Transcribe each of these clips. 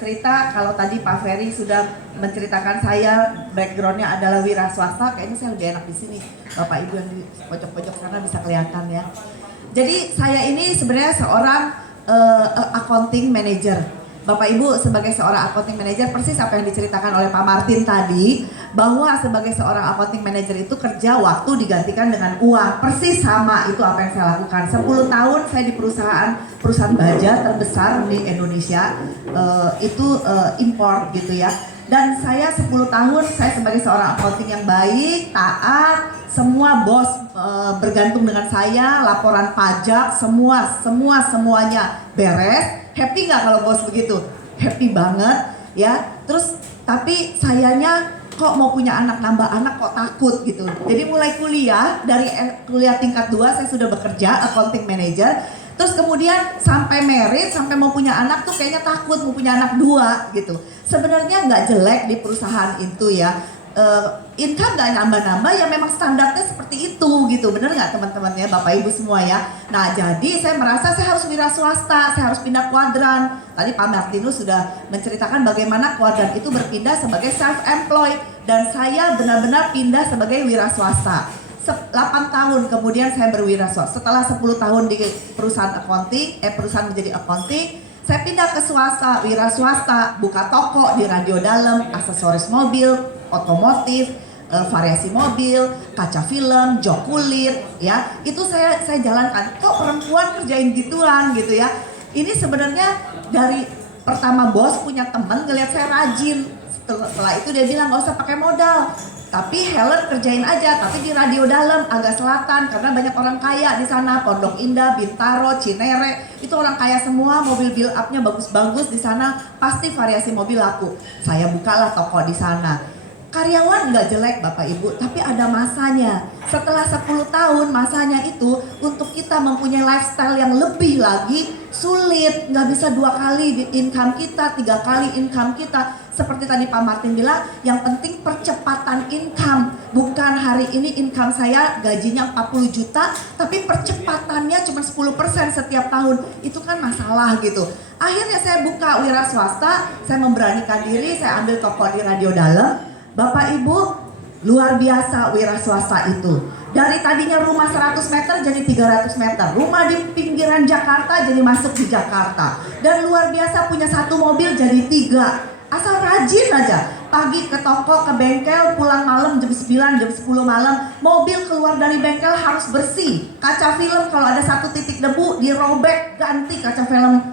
cerita. Kalau tadi Pak Ferry sudah menceritakan saya backgroundnya adalah wira swasta, kayaknya saya lebih enak di sini. Bapak Ibu yang di pojok-pojok sana bisa kelihatan ya. Jadi saya ini sebenarnya seorang accounting manager. Bapak Ibu sebagai seorang accounting manager persis apa yang diceritakan oleh Pak Martin tadi, bahwa sebagai seorang accounting manager itu kerja waktu digantikan dengan uang. Persis sama itu apa yang saya lakukan. 10 tahun saya di perusahaan baja terbesar di Indonesia, import gitu ya. Dan saya 10 tahun saya sebagai seorang accounting yang baik, taat, semua bos bergantung dengan saya, laporan pajak, semuanya beres. Happy nggak kalau bos begitu? Happy banget ya. Terus tapi sayanya kok mau punya anak, nambah anak kok takut gitu. Jadi mulai kuliah, dari kuliah tingkat 2 saya sudah bekerja accounting manager. Terus kemudian sampai merit, sampai mau punya anak tuh kayaknya takut mau punya anak 2 gitu. Sebenarnya nggak jelek di perusahaan itu ya. Income nggak nambah-nambah ya, memang standarnya seperti itu gitu. Bener nggak teman-teman ya, Bapak Ibu semua ya. Nah jadi saya merasa saya harus wira swasta, saya harus pindah kuadran. Tadi Pak Martinus sudah menceritakan bagaimana kuadran itu berpindah sebagai self-employed, dan saya benar-benar pindah sebagai wira swasta. 8 tahun kemudian saya berwira swasta. Setelah 10 tahun di perusahaan accounting, perusahaan menjadi accounting, saya pindah ke swasta, wira swasta, buka toko di Radio Dalam, aksesoris mobil, otomotif, variasi mobil, kaca film, jok kulit, ya itu saya jalankan. Kok perempuan kerjain gituan gitu ya? Ini sebenarnya dari pertama bos punya teman ngelihat saya rajin. Setelah itu dia bilang nggak usah pakai modal, tapi Helen kerjain aja, tapi di Radio Dalam agak selatan karena banyak orang kaya di sana, Pondok Indah, Bintaro, Cinere, itu orang kaya semua, mobil build up-nya bagus-bagus di sana, pasti variasi mobil laku. Saya bukalah toko di sana. Karyawan nggak jelek Bapak Ibu, tapi ada masanya. Setelah 10 tahun masanya itu untuk kita mempunyai lifestyle yang lebih lagi sulit. Nggak bisa 2 kali income kita, 3 kali income kita. Seperti tadi Pak Martin bilang, yang penting percepatan income. Bukan hari ini income saya gajinya 40 juta, tapi percepatannya cuma 10% setiap tahun. Itu kan masalah gitu. Akhirnya saya buka wira swasta, saya memberanikan diri, saya ambil toko di Radio Dalam. Bapak Ibu, luar biasa wira swasta itu. Dari tadinya rumah 100 meter jadi 300 meter. Rumah di pinggiran Jakarta jadi masuk di Jakarta. Dan luar biasa punya 1 mobil jadi 3. Asal rajin aja. Pagi ke toko, ke bengkel, pulang malam jam 9, jam 10 malam. Mobil keluar dari bengkel harus bersih. Kaca film kalau ada 1 titik debu dirobek, ganti kaca film.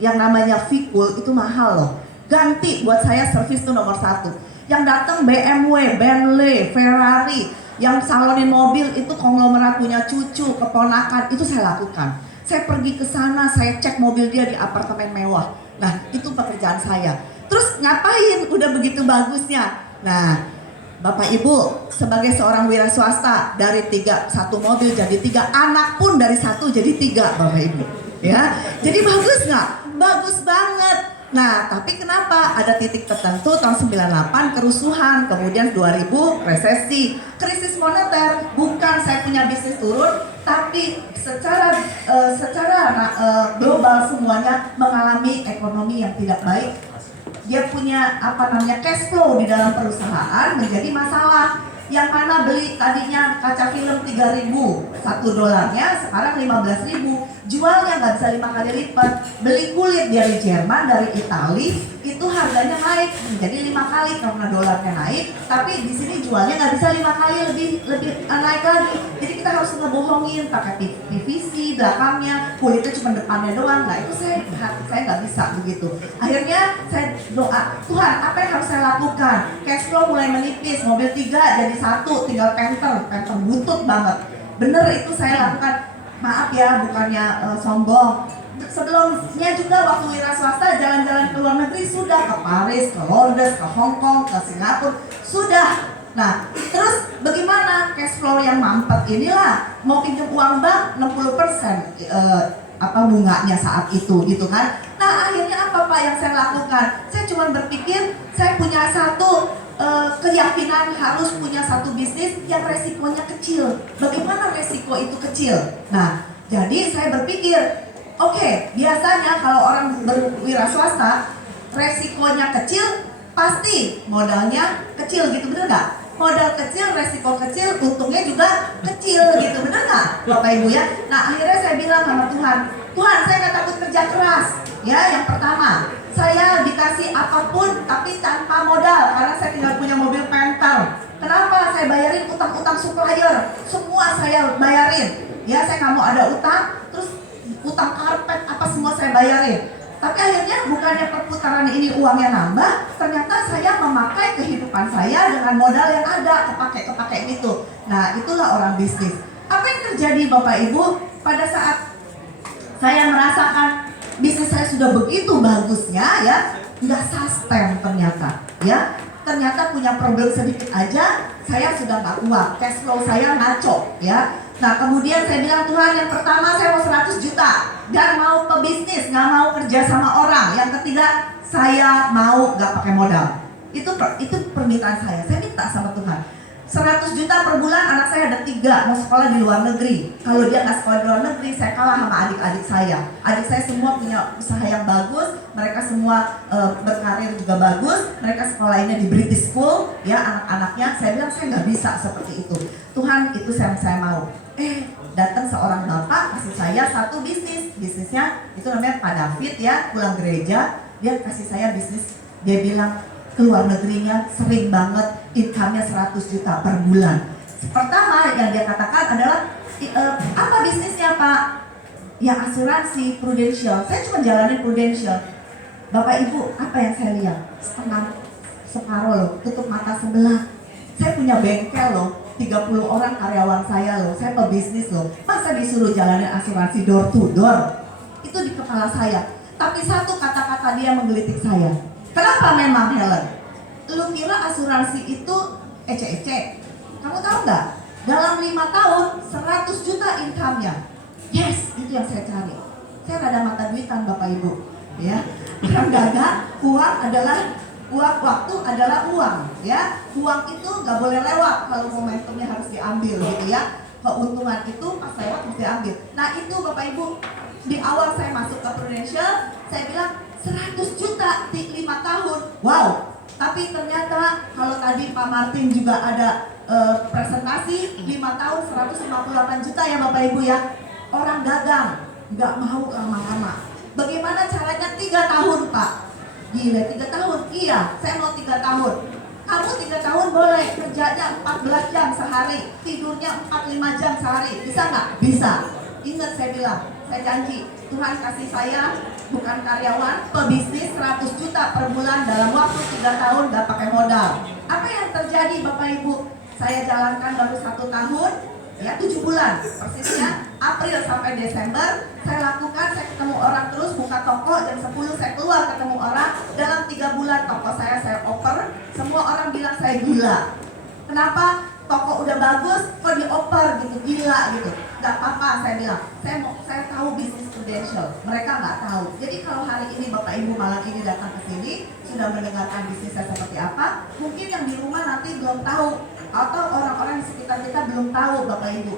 Yang namanya Vikul itu mahal loh. Ganti, buat saya servis itu nomor 1. Yang datang BMW, Bentley, Ferrari, yang salonin mobil itu konglomerat punya cucu, keponakan, itu saya lakukan. Saya pergi ke sana, saya cek mobil dia di apartemen mewah. Nah, itu pekerjaan saya. Terus ngapain? Udah begitu bagusnya. Nah, Bapak Ibu, sebagai seorang wira swasta, dari 1 mobil jadi 3, anak pun dari 1 jadi 3, Bapak Ibu. Ya, jadi bagus nggak? Bagus banget. Nah, tapi kenapa? Ada titik tertentu tahun 98 kerusuhan, kemudian 2000 resesi, krisis moneter. Bukan saya punya bisnis turun, tapi secara global semuanya mengalami ekonomi yang tidak baik. Dia punya cash flow di dalam perusahaan menjadi masalah. Yang mana beli tadinya kaca film 3.000 $1, sekarang 15.000. Jualnya nggak bisa 5 kali lipat. Beli kulit dari Jerman, dari Itali, itu harganya naik menjadi 5 kali karena dolarnya naik. Tapi di sini jualnya nggak bisa 5 kali lebih naik lagi. Jadi kita harus ngebohongin pakai PVC belakangnya, kulitnya cuma depannya doang. Nah itu saya nggak bisa begitu. Akhirnya saya doa, Tuhan apa yang harus saya lakukan? Cash flow mulai menipis, mobil 3 jadi 1, tinggal penter butut banget. Bener itu saya lakukan. Maaf ya, bukannya sombong. Sebelumnya juga waktu wira swasta jalan-jalan ke luar negeri sudah, ke Paris, ke London, ke Hong Kong, ke Singapura, sudah. Nah, terus bagaimana cash flow yang mampet inilah, mau pinjam uang bank 60% bunganya saat itu gitu kan. Nah, akhirnya apa Pak yang saya lakukan? Saya cuma berpikir saya punya satu keyakinan harus punya satu bisnis yang resikonya kecil. Bagaimana resiko itu kecil? Nah, jadi saya berpikir, oke, biasanya kalau orang berwira swasta resikonya kecil, pasti modalnya kecil gitu, bener nggak? Modal kecil, resiko kecil, untungnya juga kecil gitu, bener nggak Bapak Ibu ya? Nah akhirnya saya bilang sama Tuhan, Tuhan saya nggak takut kerja keras. Ya yang pertama, saya dikasih apapun tapi tanpa modal karena saya tidak punya mobil Panther. Kenapa? Saya bayarin utang-utang supplier, semua saya bayarin. Ya saya nggak mau ada utang, terus utang karpet apa semua saya bayarin. Tapi akhirnya bukannya perputaran ini uangnya nambah, ternyata saya memakai kehidupan saya dengan modal yang ada, kepake gitu. Nah itulah orang bisnis. Apa yang terjadi Bapak Ibu pada saat saya merasakan bisnis saya sudah begitu bagusnya ya, nggak sustain ternyata ya. Ternyata punya problem sedikit aja, saya sudah nggak kuat, cash flow saya ngaco ya. Nah kemudian saya bilang, Tuhan yang pertama saya mau 100 juta dan mau pebisnis, nggak mau kerja sama orang. Yang ketiga saya mau nggak pakai modal. Itu permintaan saya minta sama Tuhan 100 juta per bulan. Anak saya ada 3 mau sekolah di luar negeri. Kalau dia nggak sekolah di luar negeri, saya kalah sama adik-adik saya. Adik saya semua punya usaha yang bagus, mereka semua berkarir juga bagus, mereka sekolahnya di British School ya anak-anaknya. Saya bilang saya nggak bisa seperti itu. Tuhan itu saya mau. Datang seorang bapak kasih saya satu bisnisnya itu namanya Pak David ya, pulang gereja dia kasih saya bisnis. Dia bilang keluar negerinya sering banget, income-nya 100 juta per bulan. Pertama yang dia katakan adalah apa bisnisnya Pak? Ya asuransi Prudential. Saya cuma jalanin Prudential. Bapak Ibu apa yang saya lihat? Separuh loh, tutup mata sebelah. Saya punya bengkel loh, 30 orang karyawan saya loh, saya pebisnis loh. Masa disuruh jalanin asuransi door to door? Itu di kepala saya. Tapi satu kata-kata dia menggelitik saya. Kenapa memang Helen? Lu kira asuransi itu ece-ece? Kamu tahu nggak? Dalam 5 tahun 100 juta income-nya. Yes, itu yang saya cari. Saya nggak ada mata duitan Bapak Ibu, ya. Orang dagang, uang adalah uang, waktu adalah uang, ya. Uang itu nggak boleh lewat kalau momentumnya harus diambil, gitu ya. Keuntungan itu pas lewat harus diambil. Nah itu Bapak Ibu, di awal saya masuk ke Prudential, saya bilang 100 juta di 5 tahun. Wow. Tapi ternyata kalau tadi Pak Martin juga ada presentasi 5 tahun 158 juta ya Bapak Ibu ya. Orang dagang nggak mau lama-lama. Bagaimana caranya 3 tahun Pak? Gila 3 tahun? Iya, saya mau 3 tahun. Kamu 3 tahun boleh kerjanya 14 jam sehari, tidurnya 4-5 jam sehari. Bisa nggak? Bisa. Ingat saya bilang, saya janji Tuhan kasih saya bukan karyawan, pebisnis 100 juta per bulan dalam waktu 3 tahun gak pakai modal. Apa yang terjadi Bapak Ibu? Saya jalankan baru 1 tahun, ya 7 bulan persisnya, April sampai Desember. Saya lakukan, saya ketemu orang terus, buka toko, jam 10 saya keluar ketemu orang. Dalam 3 bulan toko saya oper. Semua orang bilang saya gila. Kenapa? Toko udah bagus, kok dioper gitu, gila gitu. Gak apa-apa saya bilang, saya tahu bisnis Prudential, mereka nggak tahu. Jadi kalau hari ini Bapak Ibu malam ini datang ke sini, sudah mendengarkan bisnis saya seperti apa, mungkin yang di rumah nanti belum tahu, atau orang-orang di sekitar kita belum tahu Bapak Ibu.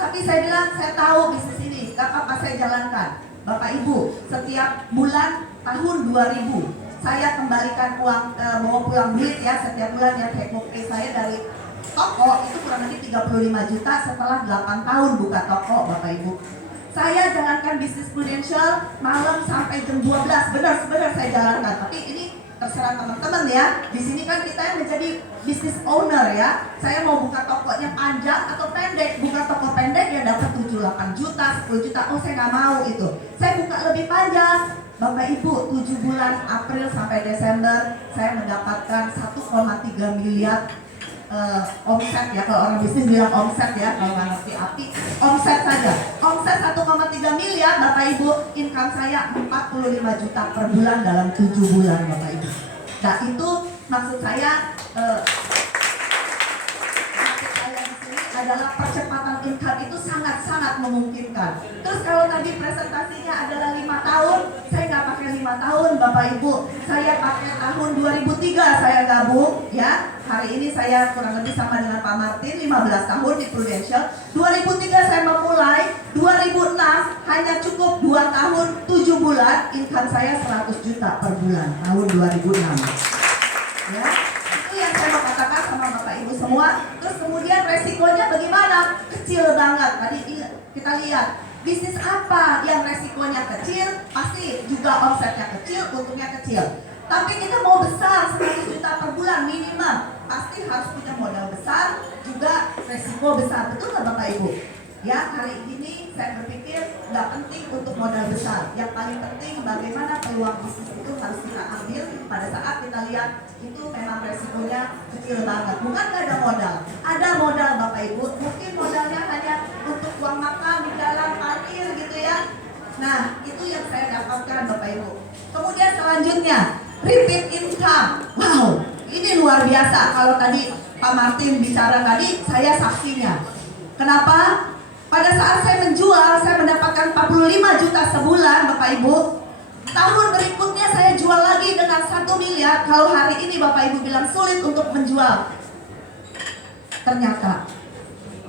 Tapi saya bilang, saya tahu bisnis ini, gak apa-apa saya jalankan. Bapak Ibu, setiap bulan tahun 2000, saya kembalikan uang, bawa pulang duit ya, setiap bulan ya take home pay saya dari toko itu kurang lebih 35 juta setelah 8 tahun buka toko Bapak Ibu. Saya jalankan bisnis Prudential malam sampai jam 12, benar saya jalankan. Tapi ini terserah teman-teman ya. Di sini kan kita yang menjadi business owner ya. Saya mau buka tokonya panjang atau pendek. Buka toko pendek ya dapat 7-8 juta, 10 juta. Oh saya nggak mau itu. Saya buka lebih panjang. Bapak Ibu, 7 bulan April sampai Desember saya mendapatkan 1,3 miliar omset ya, kalau orang bisnis bilang omset ya, kalau nggak ngerti api, omset saja. Omset 1,3 miliar Bapak Ibu, income saya 45 juta per bulan dalam 7 bulan Bapak Ibu. Nah itu maksud saya di sini adalah percepatan income itu sangat-sangat memungkinkan. Terus kalau tadi presentasinya adalah 5 tahun, saya nggak pakai 5 tahun Bapak Ibu, saya pakai tahun 2003 saya gabung ya. Hari ini saya kurang lebih sama dengan Pak Martin, 15 tahun di Prudential. 2003 saya memulai, 2006 hanya cukup 2 tahun 7 bulan, income saya 100 juta per bulan tahun 2006. Ya, itu yang saya mau katakan sama Bapak Ibu semua. Terus kemudian resikonya bagaimana? Kecil banget. Tadi kita lihat bisnis apa yang resikonya kecil, pasti juga omsetnya kecil, untungnya kecil. Tapi kita mau besar 100 juta per bulan minimal, pasti harus punya modal besar, juga resiko besar. Betul nggak Bapak Ibu? Ya, hari ini saya berpikir nggak penting untuk modal besar. Yang paling penting bagaimana peluang bisnis itu harus kita ambil pada saat kita lihat itu memang resikonya kecil banget. Bukan nggak ada modal, ada modal Bapak Ibu. Mungkin modalnya hanya untuk uang makan di jalan parkir gitu ya. Nah, itu yang saya dapatkan Bapak Ibu. Kemudian selanjutnya, repeat income. Wow, ini luar biasa. Kalau tadi Pak Martin bicara tadi, saya saksinya. Kenapa? Pada saat saya menjual, saya mendapatkan 45 juta sebulan Bapak Ibu. Tahun berikutnya saya jual lagi dengan 1 miliar. Kalau hari ini Bapak Ibu bilang sulit untuk menjual, ternyata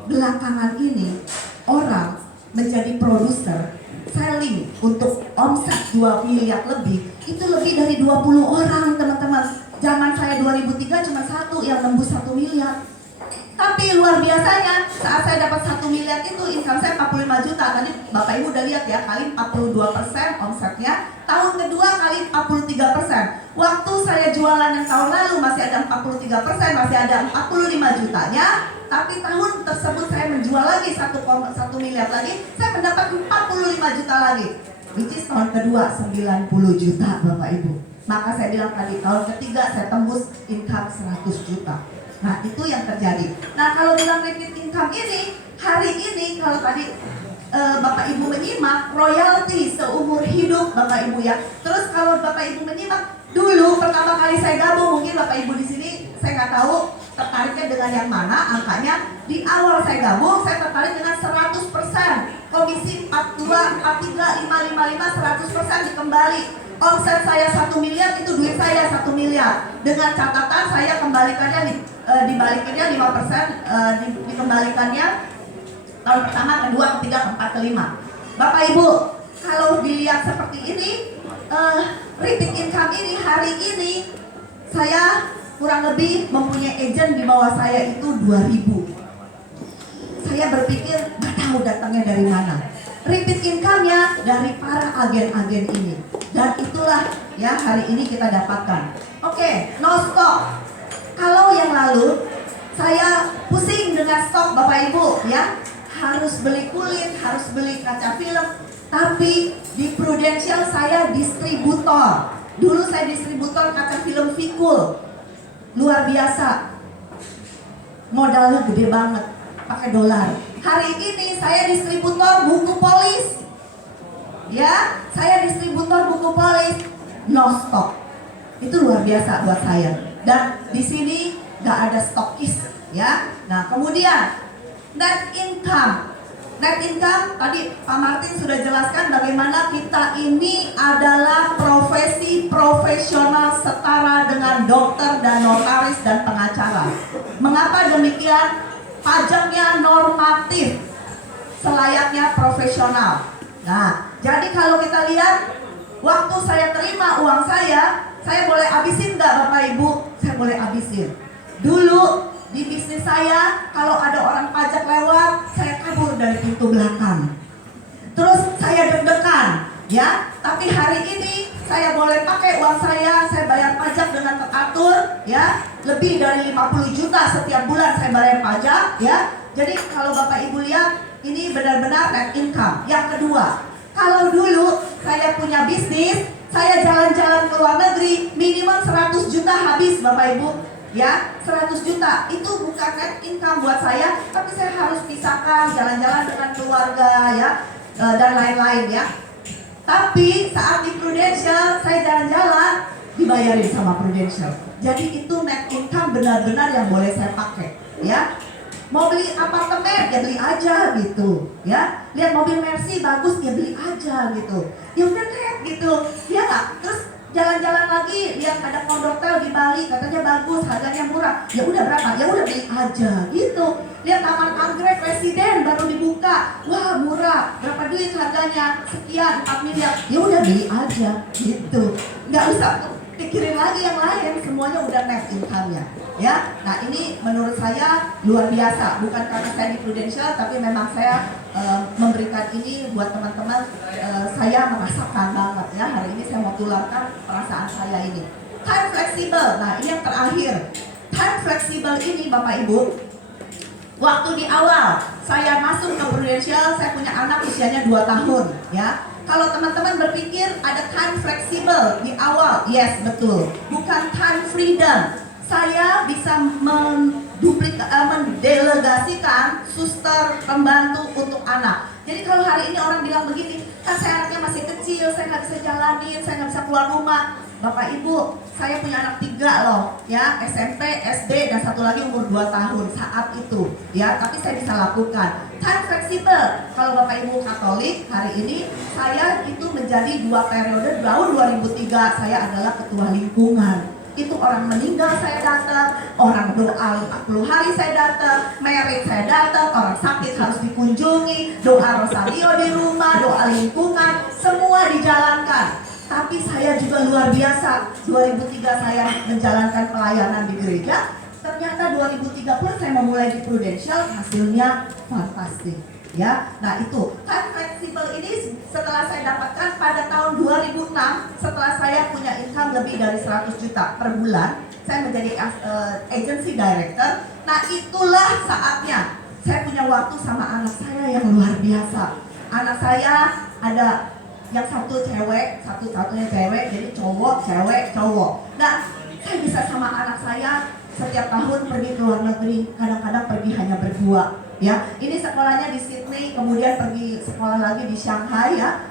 belakangan ini orang menjadi produser selling untuk omset 2 miliar lebih. Itu lebih dari 20 orang teman-teman. Zaman saya 2003 cuma satu yang nembus 1 miliar. Tapi luar biasanya saat saya dapat 1 miliar itu income saya 45 juta. Tadi Bapak Ibu udah lihat ya, kali 42% omsetnya. Tahun kedua kali 43%. Waktu saya jualan yang tahun lalu masih ada 43%, masih ada 45 jutanya. Tapi tahun tersebut saya menjual lagi 1 miliar lagi, saya mendapat 45 juta lagi. Which is tahun kedua 90 juta Bapak Ibu. Maka saya bilang tadi tahun ketiga saya tembus income 100 juta. Nah itu yang terjadi. Nah kalau bilang repeat income ini, hari ini kalau tadi Bapak Ibu menyimak, royalti seumur hidup Bapak Ibu ya. Terus kalau Bapak Ibu menyimak, dulu pertama kali saya gabung, mungkin Bapak Ibu di sini saya nggak tahu tertariknya dengan yang mana angkanya. Di awal saya gabung, saya tertarik dengan 100%. Komisi 42, 43, 555, 100% dikembali. Omset saya 1 miliar, itu duit saya 1 miliar. Dengan catatan saya kembalikannya dibalikinnya 5%, dikembalikannya tahun pertama, kedua, ketiga, keempat, kelima. Bapak Ibu, kalau dilihat seperti ini, repeat income ini hari ini saya kurang lebih mempunyai agent di bawah saya itu 2000. Saya berpikir nggak tahu datangnya dari mana. Repeat income-nya dari para agen-agen ini. Dan itulah ya hari ini kita dapatkan. Oke, no stock. Kalau yang lalu saya pusing dengan stok Bapak Ibu ya. Harus beli kulit, harus beli kaca film. Tapi di Prudential saya distributor. Dulu saya distributor kaca film Vikul. Luar biasa. Modalnya gede banget, pakai dolar. Hari ini saya distributor buku polis. Ya, saya distributor buku polis, no stock. Itu luar biasa buat saya. Dan di sini nggak ada stokis, ya. Nah, kemudian net income. Net income tadi Pak Martin sudah jelaskan bagaimana kita ini adalah profesi profesional setara dengan dokter dan notaris dan pengacara. Mengapa demikian? Pajaknya normatif, selayaknya profesional. Nah, jadi kalau kita lihat, waktu saya terima uang saya boleh habisin nggak Bapak Ibu? Saya boleh habisin. Dulu di bisnis saya, kalau ada orang pajak lewat, saya kabur dari pintu belakang. Terus saya deg-degan, ya. Tapi hari ini saya boleh pakai uang saya bayar pajak dengan teratur, ya. Lebih dari 50 juta setiap bulan saya bayar pajak, ya. Jadi kalau Bapak Ibu lihat, ini benar-benar net income. Yang kedua, kalau dulu saya punya bisnis, saya jalan-jalan ke luar negeri, minimal 100 juta habis Bapak Ibu. Ya, 100 juta itu bukan net income buat saya, tapi saya harus pisahkan jalan-jalan dengan keluarga ya, dan lain-lain ya. Tapi saat di Prudential saya jalan-jalan dibayarin sama Prudential. Jadi itu net income benar-benar yang boleh saya pakai ya. Mau beli apartemen ya beli aja gitu ya. Lihat mobil Mercy bagus ya beli aja gitu. Ya udah deh gitu. Ya nggak? Terus Jalan-jalan lagi, lihat ada kondotel di Bali, katanya bagus, harganya murah. Ya udah berapa? Ya udah beli aja gitu. Lihat taman anggrek presiden baru dibuka, wah murah, berapa duit harganya? Sekian, 4 miliar. Ya udah beli aja gitu. Nggak usah pikirin lagi yang lain, semuanya udah net income-nya. Ya, nah ini menurut saya luar biasa. Bukan karena saya di Prudential, tapi memang saya memberikan ini buat teman-teman. Saya merasakan banget ya, hari ini saya mau tularkan perasaan saya ini. Time flexible, nah ini yang terakhir. Time flexible ini Bapak Ibu, waktu di awal saya masuk ke Prudential, saya punya anak usianya 2 tahun ya. Kalau teman-teman berpikir ada time flexible di awal, yes betul. Bukan time freedom. Saya bisa mendelegasikan suster pembantu untuk anak. Jadi kalau hari ini orang bilang begini, kan saya anaknya masih kecil, saya nggak bisa jalanin, saya nggak bisa keluar rumah. Bapak Ibu, saya punya anak 3 loh, ya SMP, SD, dan 1 lagi umur 2 tahun saat itu, ya. Tapi saya bisa lakukan. Time flexible. Kalau Bapak Ibu Katolik, hari ini saya itu menjadi 2 periode. Tahun 2003 saya adalah ketua lingkungan. Itu orang meninggal saya datang, orang doa 40 hari saya datang, merit saya datang, orang sakit harus dikunjungi, doa rosario di rumah, doa lingkungan, semua dijalankan. Tapi saya juga luar biasa. 2003 saya menjalankan pelayanan di gereja. Ternyata 2030 saya memulai di Prudential, hasilnya fantastis. Ya, nah itu time flexible ini setelah saya dapatkan pada tahun 2006, setelah saya punya income lebih dari 100 juta per bulan, saya menjadi agency director. Nah itulah saatnya saya punya waktu sama anak saya yang luar biasa. Anak saya ada yang satu cewek, satu-satunya cewek, jadi cowok, cewek, cowok. Nah saya bisa sama anak saya setiap tahun pergi ke luar negeri, kadang-kadang pergi hanya berdua. Ya, ini sekolahnya di Sydney, kemudian pergi sekolah lagi di Shanghai ya.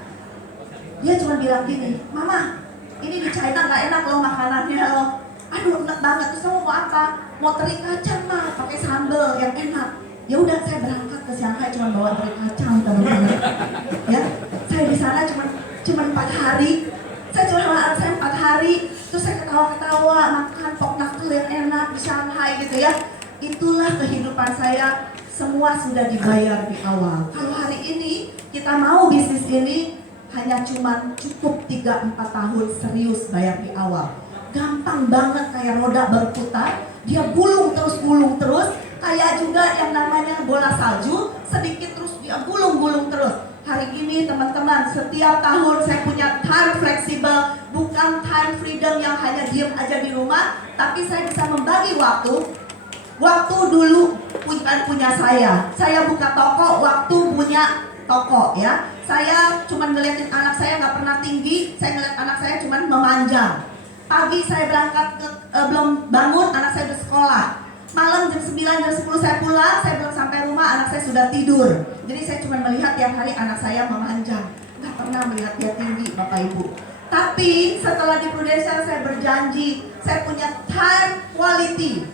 Dia cuma bilang gini, Mama, ini di China nggak enak loh makanannya loh. Aduh enak banget, terus kamu mau apa? Mau teri kacang mah, pakai sambal yang enak. Ya udah saya berangkat ke Shanghai cuma bawa teri kacang teman-teman. Ya, saya di sana cuma 4 hari. Saya cuma sama anak saya 4 hari, terus saya ketawa-ketawa makan pok nakul yang enak di Shanghai gitu ya. Itulah kehidupan saya. Semua sudah dibayar di awal. Kalau hari ini kita mau bisnis ini hanya cukup 3-4 tahun serius bayar di awal. Gampang banget kayak roda berputar, dia gulung terus, kayak juga yang namanya bola salju, sedikit terus dia gulung terus. Hari ini teman-teman, setiap tahun saya punya time flexible, bukan time freedom yang hanya diam aja di rumah, tapi saya bisa membagi waktu. Waktu dulu punya saya buka toko, waktu punya toko ya. Saya cuma ngeliatin anak saya nggak pernah tinggi, saya ngeliat anak saya cuma memanjang. Pagi saya berangkat belum bangun, anak saya udah sekolah. Malam jam 9, jam 10 saya pulang, saya belum sampai rumah, anak saya sudah tidur. Jadi saya cuma melihat tiap hari anak saya memanjang, nggak pernah melihat dia tinggi Bapak Ibu. Tapi setelah di Prudential saya berjanji, saya punya time quality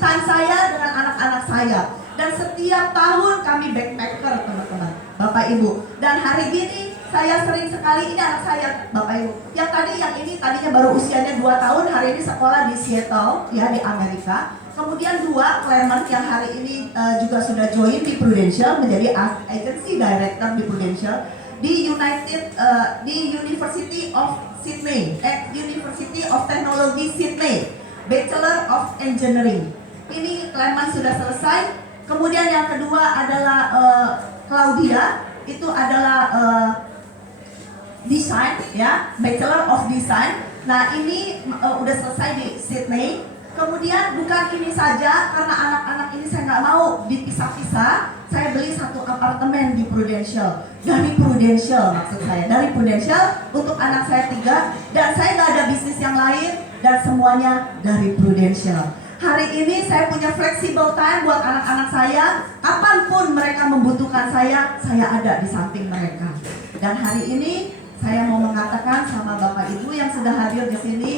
time saya dengan anak-anak saya. Dan setiap tahun kami backpacker teman-teman, Bapak Ibu. Dan hari ini saya sering sekali, ini anak saya Bapak Ibu. Yang ini tadinya baru usianya 2 tahun, hari ini sekolah di Seattle ya di Amerika. Kemudian 2 Clement yang hari ini juga sudah join di Prudential menjadi agency director di Prudential. Di University of Sydney, University of Technology Sydney, Bachelor of Engineering. Ini Clement sudah selesai. Kemudian yang kedua adalah Claudia, itu adalah desain ya, Bachelor of Design. Nah ini udah selesai di Sydney. Kemudian bukan ini saja, karena anak-anak ini saya nggak mau dipisah-pisah, saya beli 1 apartemen di Prudential. Dari Prudential maksud saya, dari Prudential untuk anak saya 3, dan saya nggak ada bisnis yang lain, dan semuanya dari Prudential. Hari ini saya punya flexible time buat anak-anak saya, kapanpun mereka membutuhkan saya ada di samping mereka. Dan hari ini saya mau mengatakan sama Bapak Ibu yang sudah hadir di sini,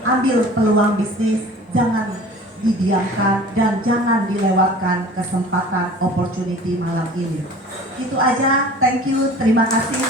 ambil peluang bisnis, jangan didiamkan dan jangan dilewatkan kesempatan opportunity malam ini. Itu aja, thank you, terima kasih.